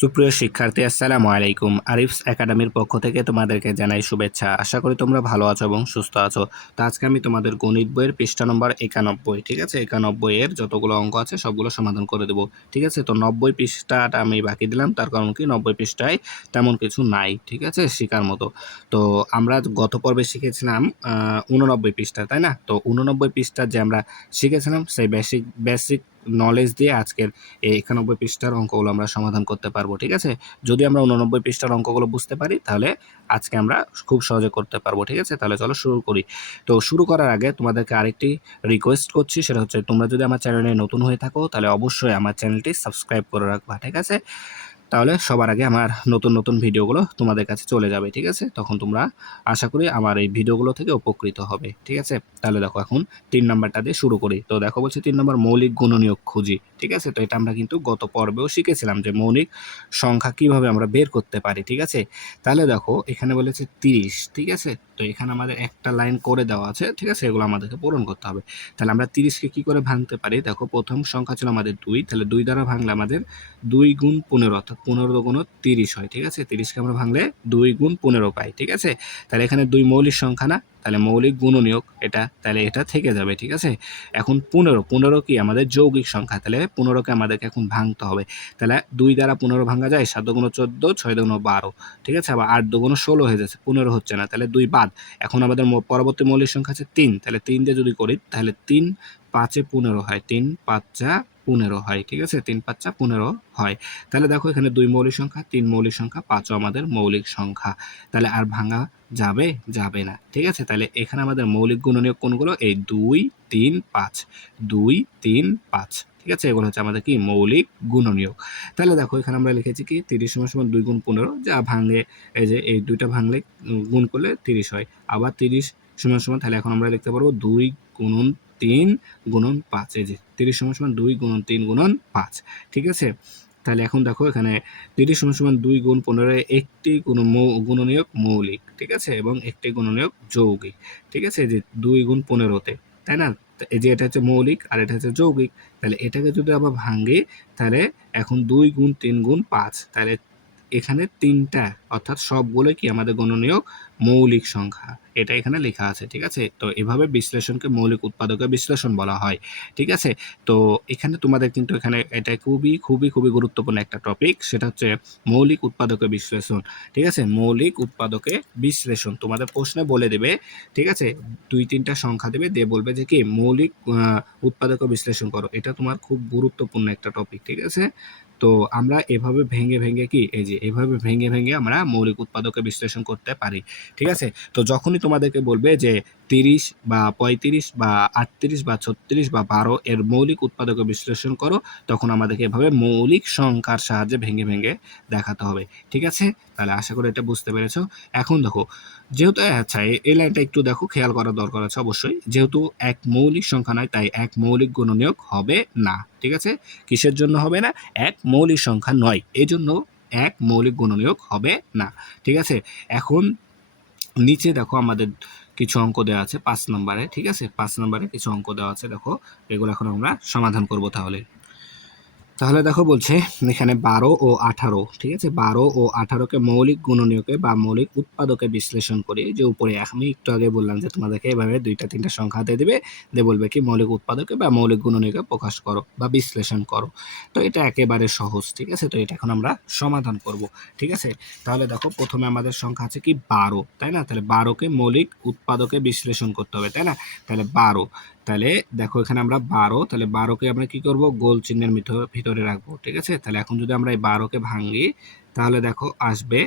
সুপ্রিয় শিক্ষার্থী, আসসালামু আলাইকুম। আরিফস একাডেমির পক্ষ থেকে তোমাদেরকে জানাই শুভেচ্ছা। আশা করি তোমরা ভালো আছো এবং সুস্থ আছো। তো আজকে আমি তোমাদের গণিত বইয়ের পৃষ্ঠা নম্বর 91, ঠিক আছে, 91 এর যতগুলো অঙ্ক আছে সবগুলো সমাধান করে দেবো, ঠিক আছে। তো 90 পৃষ্ঠাটা আমি বাকি দিলাম, তার কারণ কি 90 পৃষ্ঠায় তেমন কিছু নাই, ঠিক আছে, শেখার মতো। তো আমরা গত পর্বে শিখেছিলাম 89 পৃষ্ঠা, তাই না? তো 89 পৃষ্ঠা যে আমরা শিখেছিলাম সেই বেসিক নলেজ দিয়ে আজকের এই 91 পৃষ্ঠার অঙ্কগুলো আমরা সমাধান করতে পারবো, ঠিক আছে। যদি আমরা 89 পৃষ্ঠার অঙ্কগুলো বুঝতে পারি তাহলে আজকে আমরা খুব সহজে করতে পারবো, ঠিক আছে। তাহলে চলো শুরু করি। তো শুরু করার আগে তোমাদেরকে আরেকটি রিকোয়েস্ট করছি, সেটা হচ্ছে তোমরা যদি আমার চ্যানেলে নতুন হয়ে থাকো তাহলে অবশ্যই আমার চ্যানেলটি সাবস্ক্রাইব করে রাখবা, ঠিক আছে। তাহলে সবার আগে আমার নতুন নতুন ভিডিওগুলো তোমাদের কাছে চলে যাবে, ঠিক আছে। তখন তোমরা আশা করি আমার এই ভিডিওগুলো থেকে উপকৃত হবে, ঠিক আছে। তাহলে দেখো এখন 3 নাম্বারটা দিয়ে শুরু করি। তো দেখো বলছি 3 নম্বর মৌলিক গুণনীয়ক খুঁজি, ঠিক আছে। তো এটা আমরা কিন্তু গত পর্বেও শিখেছিলাম যে মৌলিক সংখ্যা কিভাবে আমরা বের করতে পারি, ঠিক আছে। তাহলে দেখো এখানে বলেছে 30, ঠিক আছে। তো এখানে আমাদের একটা লাইন করে দেওয়া আছে, ঠিক আছে, এগুলো আমাদেরকে পূরণ করতে হবে। তাহলে আমরা 30কে কি করে ভাঙতে পারি? দেখো প্রথম সংখ্যা ছিল আমাদের 2, তাহলে 2 দ্বারা ভাঙলে আমাদের 2 গুণ 15, অর্থাৎ 15 দুগুণ 30 হয়, ঠিক আছে। 30কে আমরা ভাঙলে 2 গুণ 15 পাই, ঠিক আছে। তাহলে এখানে 2 মৌলিক সংখ্যা না, তাহলে মৌলিক গুণনীয়ক এটা, তাহলে এটা থেকে যাবে, ঠিক আছে। এখন 15 কি আমাদের যৌগিক সংখ্যা, তাহলে 15কে আমাদেরকে এখন ভাঙতে হবে। তাহলে 2 দ্বারা 15 ভাঙা যায়, 7 দুগুণ 14, 6 দুগুণ 12, ঠিক আছে। আবার 8 দুগুণ 16 হয়ে যাচ্ছে, 15 হচ্ছে না, তাহলে 2 বাদ। এখন আমাদের পরবর্তী মৌলিক সংখ্যা আছে 3, তাহলে 3 দিয়ে যদি করি তাহলে 3 5 15 হয়, 3 5 15 হয়, ঠিক আছে, 3 5 15 হয়। তাহলে দেখো এখানে 2 মৌলিক সংখ্যা, 3 মৌলিক সংখ্যা, 5ও আমাদের মৌলিক সংখ্যা। তাহলে আর ভাঙা যাবে যাবে না, ঠিক আছে। তাহলে এখানে আমাদের মৌলিক গুণনীয়ক কোনগুলো? এই 2 3 5, 2 3 5, ঠিক আছে। এগুলো হচ্ছে আমাদের কি মৌলিক গুণনীয়ক। তাহলে দেখো এখানে আমরা লিখেছি কি 30 সমান 2 গুণ 15, যা ভাঙলে এই যে এই দুইটা ভাঙলে গুণ করলে 30 হয়। আবার 30 সমান তাহলে এখন আমরা লিখতে পারবো 2 গুণন 3 গুণন 5, এই যে 30 সমান 2 গুণন 3 গুণন 5, ঠিক আছে। তাহলে এখন দেখো এখানে 30 সমান 2 গুণ 15 একটি গুণনীয়ক মৌলিক, ঠিক আছে, এবং একটি গুণনীয়ক যৌগিক, ঠিক আছে, যে 2 গুণ 15-তে, তাই না। এই যে এটা হচ্ছে মৌলিক আর এটা হচ্ছে যৌগিক। তাহলে এটাকে যদি আবার ভাঙে তাহলে এখন 2 গুণ 3 গুণ 5, তাহলে এখানে 3টা, অর্থাৎ সবগুলো কি আমাদের গণনীয়ক মৌলিক সংখ্যা, এটা এখানে লেখা আছে, ঠিক আছে। তো এভাবে বিশ্লেষণকে মৌলিক উৎপাদকের বিশ্লেষণ বলা হয়, ঠিক আছে। তো এখানে তোমাদের কিন্তু এখানে এটা খুবই খুবই খুবই গুরুত্বপূর্ণ একটা টপিক, সেটা হচ্ছে মৌলিক উৎপাদকের বিশ্লেষণ, ঠিক আছে। মৌলিক উৎপাদকের বিশ্লেষণ তোমাদের প্রশ্নে বলে দেবে, ঠিক আছে, 2-3টা সংখ্যা দেবে, দিয়ে বলবে যে কি মৌলিক উৎপাদকের বিশ্লেষণ করো। এটা তোমার খুব গুরুত্বপূর্ণ একটা টপিক, ঠিক আছে। তো আমরা এভাবে ভেঙে ভেঙে কি এই যে এভাবে ভেঙে ভেঙে আমরা মৌলিক উৎপাদকে বিশ্লেষণ করতে পারি, ঠিক আছে। তো যখনই তোমাদেরকে বলবে যে 30 বা 35 বা 38 বা 36 বা 12 এর মৌলিক উৎপাদকে বিশ্লেষণ করো, তখন আমাদেরকে এভাবে মৌলিক সংখ্যার সাহায্যে ভেঙে ভেঙে দেখাতে হবে, ঠিক আছে। তাহলে আশা করি এটা বুঝতে পেরেছো। এখন দেখো যেহেতু আচ্ছা এই লাইনটা একটু দেখো, খেয়াল করার দরকার আছে অবশ্যই। যেহেতু এক মৌলিক সংখ্যা নয় তাই এক মৌলিক গুণনীয়ক হবে না, ঠিক আছে। কিসের জন্য হবে না? এক মৌলিক সংখ্যা নয়, এজন্য এক মৌলিক গুণনীয়ক হবে না, ঠিক আছে। এখন নিচে দেখো আমাদের কিছু অঙ্ক দেওয়া আছে 5 নম্বরে, ঠিক আছে। 5 নম্বরে কিছু অঙ্ক দেওয়া আছে, দেখো এগুলো এখন আমরা সমাধান করব। তাহলে দেখো বলছে এখানে 12 ও 18, ঠিক আছে, 12 ও 18কে মৌলিক গুণনীয়কে বা মৌলিক উৎপাদকে বিশ্লেষণ করি। যে উপরে আমি একটু আগে বললাম যে তোমাদেরকে এভাবে 2-3টা সংখ্যা দিয়ে দিবে, দিয়ে বলবে কি মৌলিক উৎপাদকে বা মৌলিক গুণনীয়কে প্রকাশ করো বা বিশ্লেষণ করো। তো এটা একেবারে সহজ, ঠিক আছে। তো এটা এখন আমরা সমাধান করব, ঠিক আছে। তাহলে দেখো প্রথমে আমাদের সংখ্যা আছে কি 12, তাই না। তাহলে 12কে মৌলিক উৎপাদকে বিশ্লেষণ করতে হবে, তাই না। তাহলে 12, তাহলে দেখো এখানে আমরা 12, তাহলে 12কে আমরা কি করব গোল চিহ্নের ভিতরে রাখবো, ঠিক আছে। তাহলে এখন যদি আমরা এই 12কে ভাঙি তাহলে দেখো আসবে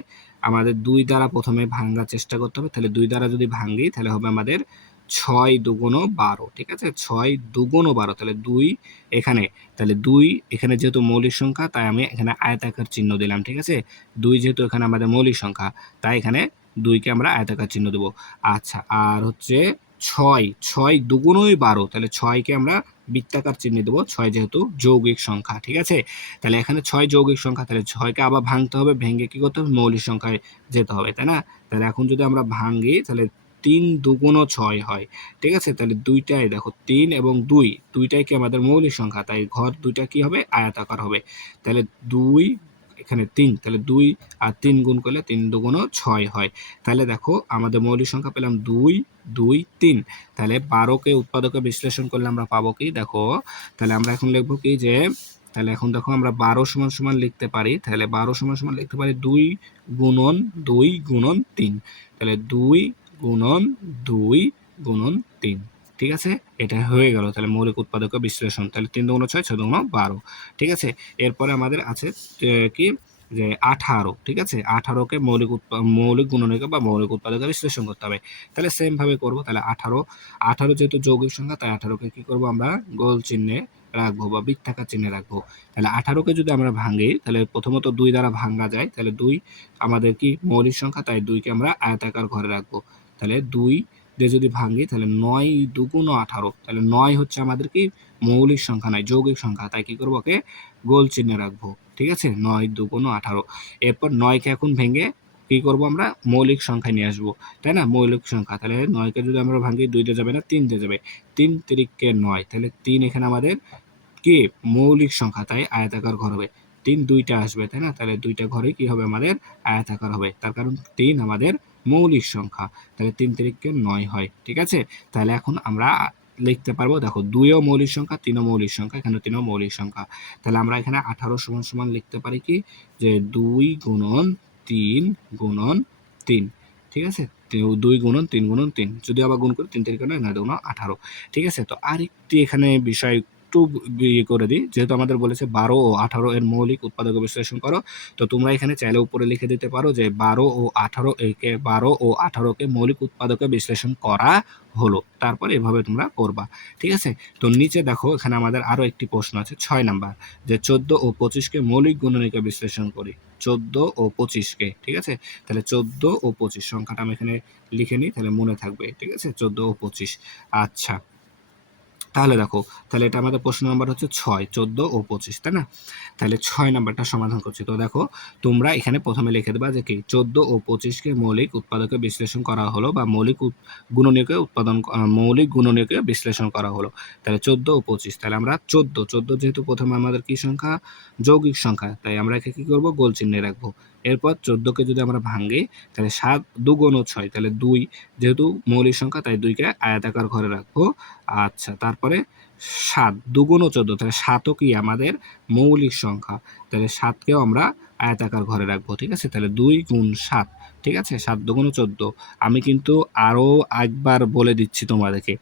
আমাদের 2 দ্বারা প্রথমে ভাঙার চেষ্টা করতে হবে। তাহলে 2 দ্বারা যদি ভাঙি তাহলে হবে আমাদের 6 দুগুণ 12, ঠিক আছে, 6 দুগুণ 12, তাহলে 2 এখানে, তাহলে 2 এখানে যেহেতু মৌলিক সংখ্যা তাই আমি এখানে আয়তাকার চিহ্ন দিলাম, ঠিক আছে। 2 যেহেতু এখানে আমাদের মৌলিক সংখ্যা তাই এখানে 2কে আমরা আয়তাকার চিহ্ন দেবো। আচ্ছা, আর হচ্ছে 6, 6 দুগুণই 12, তাহলে 6কে আমরা বৃত্তাকার চিহ্ন দেবো, 6 যেহেতু যৌগিক সংখ্যা, ঠিক আছে। তাহলে এখানে 6 যৌগিক সংখ্যা, তাহলে 6কে আবার ভাঙতে হবে, ভেঙে কি করতে হবে মৌলিক সংখ্যায় যেতে হবে, তাই না। তাহলে এখন যদি আমরা ভাঙি তাহলে 3 দুগুণ 6 হয়, ঠিক আছে। তাহলে দুইটাই দেখো 3 এবং 2 দুইটাই কি আমাদের মৌলিক সংখ্যা, তাই ঘর দুইটা কি হবে আয়তাকার হবে। তাহলে 2 এখানে 3, তাহলে 2 আর 3 গুণ করলে 3 দুগুণ 6 হয়। তাহলে দেখো আমাদের মৌলিক সংখ্যা পেলাম 2, 2, 3। তাহলে 12কে উৎপাদকে বিশ্লেষণ করলে আমরা পাবো কি দেখো, তাহলে আমরা এখন লিখবো কি যে, তাহলে এখন দেখো আমরা 12 সমান সমান লিখতে পারি, তাহলে 12 সমান সমান লিখতে পারি 2 গুণন 2 গুণন 3। তাহলে 2 গুণন 2 গুণন 3, ঠিক আছে, এটা হয়ে গেল তাহলে মৌলিক উৎপাদক বিশ্লেষণ। তাহলে 3 দুগুণ 6, 6 দুগুণ 12, ঠিক আছে। এরপরে আমাদের আছে কি যে 18, ঠিক আছে, 18কে মৌলিক গুণনীয়ক বা মৌলিক উৎপাদকে বিশ্লেষণ করতে হবে। তাহলে সেম ভাবে করব। তাহলে 18 যেহেতু যৌগিক সংখ্যা, তাই 18কে কি করব আমরা গোল চিহ্নে রাখবো বা বৃত্তাকার চিহ্নে রাখবো। তাহলে 18কে যদি আমরা ভাঙি, তাহলে প্রথমত 2 দ্বারা ভাঙা যায়, তাহলে 2 আমাদের কি মৌলিক সংখ্যা, তাই 2কে আমরা আয়তাকার ঘরে রাখবো। তাহলে 2 দিয়ে যদি ভাঙি, তাহলে 9 দুগুণ 18, তাহলে 9 হচ্ছে আমাদের কি মৌলিক সংখ্যা নয়, যৌগিক সংখ্যা, তাই কি করবো ওকে গোল চিহ্নে রাখবো, ঠিক আছে। 9 দুগুণ 18। এরপর 9কে এখন ভেঙে কি করব আমরা মৌলিক সংখ্যায় নিয়ে আসবো, তাই না, মৌলিক সংখ্যা। তাহলে 9কে যদি আমরা ভাঙি 2 দিয়ে যাবে না, 3 দিয়ে যাবে, 3 তিরিকে 9, তাহলে 3 এখানে আমাদের কি মৌলিক সংখ্যা, তাই আয়তাকার ঘর হবে। 3 দুইটা আসবে, তাই না, তাহলে দুইটা ঘরে কি হবে আমাদের আয়তাকার হবে, তার কারণ 3 আমাদের মৌলিক সংখ্যা। তাহলে 3 তিরিকে 9 হয়, ঠিক আছে। তাহলে এখন আমরা লিখতে পারবো, দেখো 2ও মৌলিক সংখ্যা, 3ও মৌলিক সংখ্যা, এখানে 3ও মৌলিক সংখ্যা। তাহলে আমরা এখানে 18 সমান সমান লিখতে পারি কি যে 2 গুণন 3 গুণন 3, ঠিক আছে। 2 গুণন 3 গুণন 3, যদি আবার গুণ করি 3 তিরিকে 9, 9 দুগুণ 18, ঠিক আছে। তো আরেকটি এখানে বিষয় একটু ইয়ে করে দিই, যেহেতু আমাদের বলেছে 12 ও 18 এর মৌলিক উৎপাদক বিশ্লেষণ করো, তো তোমরা এখানে চাইলে উপরে লিখে দিতে পারো যে 12 ও 18কে মৌলিক উৎপাদকে বিশ্লেষণ করা হলো, তারপর এভাবে তোমরা করবা, ঠিক আছে। তো নিচে দেখো এখানে আমাদের আরো একটি প্রশ্ন আছে 6 নাম্বার, যে 14 ও 25কে মৌলিক গুণনীয়কে বিশ্লেষণ করি। 14 ও 25কে, ঠিক আছে। তাহলে 14 ও 25 সংখ্যাটা আমি এখানে লিখে নিই, তাহলে মনে থাকবে, ঠিক আছে, 14 ও 25। আচ্ছা, তাহলে দেখো, তাহলে এটা আমাদের প্রশ্ন নাম্বার হচ্ছে 6, 14 ও 25, তাই না। তাহলে 6 নাম্বারটা সমাধান করছি। তো দেখো তোমরা এখানে প্রথমে লিখে দেবা যে কি 14 ও 25কে মৌলিক উৎপাদকে বিশ্লেষণ করা হলো বা মৌলিক গুণনীয়কে বিশ্লেষণ করা হলো। তাহলে 14 ও 25, তাহলে আমরা 14 যেহেতু প্রথমে আমাদের কি সংখ্যা, যৌগিক সংখ্যা, তাই আমরা একে কি করব গোল চিহ্নে রাখবো। এরপর 14কে যদি আমরা ভাঙি, তাহলে 7 দুগুণ 6, তাহলে 2 যেহেতু মৌলিক সংখ্যা, তাই 2কে আয়তাকার ঘরে রাখবো। আচ্ছা, তারপরে 7 দুগুণ 14, তাহলে 7ও কি আমাদের মৌলিক সংখ্যা, তাহলে 7কেও আমরা আয়তাকার ঘরে রাখবো, ঠিক আছে। তাহলে 2 গুণ 7, ঠিক আছে, 7 দুগুণ 14। আমি কিন্তু আরও একবার বলে দিচ্ছি তোমাদেরকে,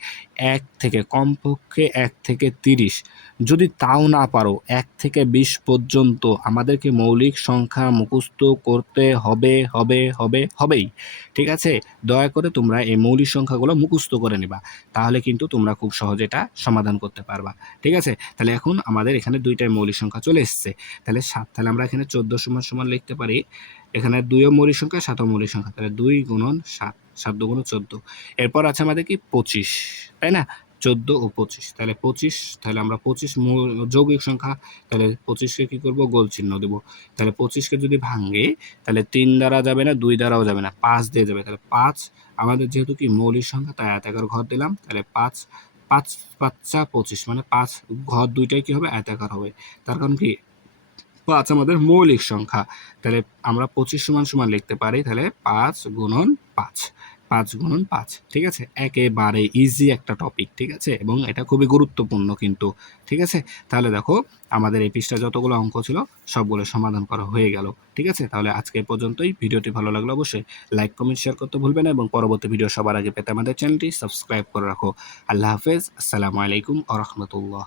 1 থেকে কমপক্ষে 1 থেকে 30, যদি তাও না পারো 1 থেকে 20 পর্যন্ত আমাদেরকে মৌলিক সংখ্যা মুখস্থ করতে হবেই, ঠিক আছে। দয়া করে তোমরা এই মৌলিক সংখ্যাগুলো মুখস্থ করে নিবা, তাহলে কিন্তু তোমরা খুব সহজে এটা সমাধান করতে পারবা, ঠিক আছে। তাহলে এখন আমাদের এখানে দুইটাই মৌলিক সংখ্যা চলে এসেছে। তাহলে 7, তাহলে আমরা এখানে 14 সমান সমান লিখতে পারি, এখানে 2ও মৌলিক সংখ্যা, 7ও মৌলিক সংখ্যা, তাহলে 2 গুণন 7, 7 দুগুণ 14। এরপর আছে আমাদের কি 25, তাই না, 14 ও 25, তাহলে 25, তাহলে আমরা 25 যৌগিক সংখ্যা, তাহলে 25কে কি করব গোল চিহ্ন দেব। তাহলে 25কে যদি ভাঙে, তাহলে 3 দ্বারা যাবে না, 2 দ্বারাও যাবে না, 5 দিয়ে যাবে। তাহলে 5 আমাদের যেহেতু কি মৌলিক সংখ্যা, তাই আয়তাকার ঘর দিলাম। তাহলে 5 5 5 25, মানে 5 ঘর দুইটাই কি হবে আয়তাকার হবে, তার কারণ কি 5 আমাদের মৌলিক সংখ্যা। তাহলে আমরা 25 সমান সমান লিখতে পারি, তাহলে 5 গুণন 5, 5 গুণন 5, ঠিক আছে। একেবারে ইজি একটা টপিক, ঠিক আছে, এবং এটা খুবই গুরুত্বপূর্ণ কিন্তু, ঠিক আছে। তাহলে দেখো আমাদের এই পৃষ্ঠা যতগুলো অঙ্ক ছিল সবগুলো সমাধান করা হয়ে গেল, ঠিক আছে। তাহলে আজকে এই পর্যন্তই। ভিডিওটি ভালো লাগলে অবশ্যই লাইক কমেন্ট শেয়ার করতে ভুলবে না এবং পরবর্তী ভিডিও সবার আগে পেতে আমাদের চ্যানেলটি সাবস্ক্রাইব করে রাখো। আল্লাহ হাফেজ, আসসালামু আলাইকুম ওয়া রাহমাতুল্লাহ।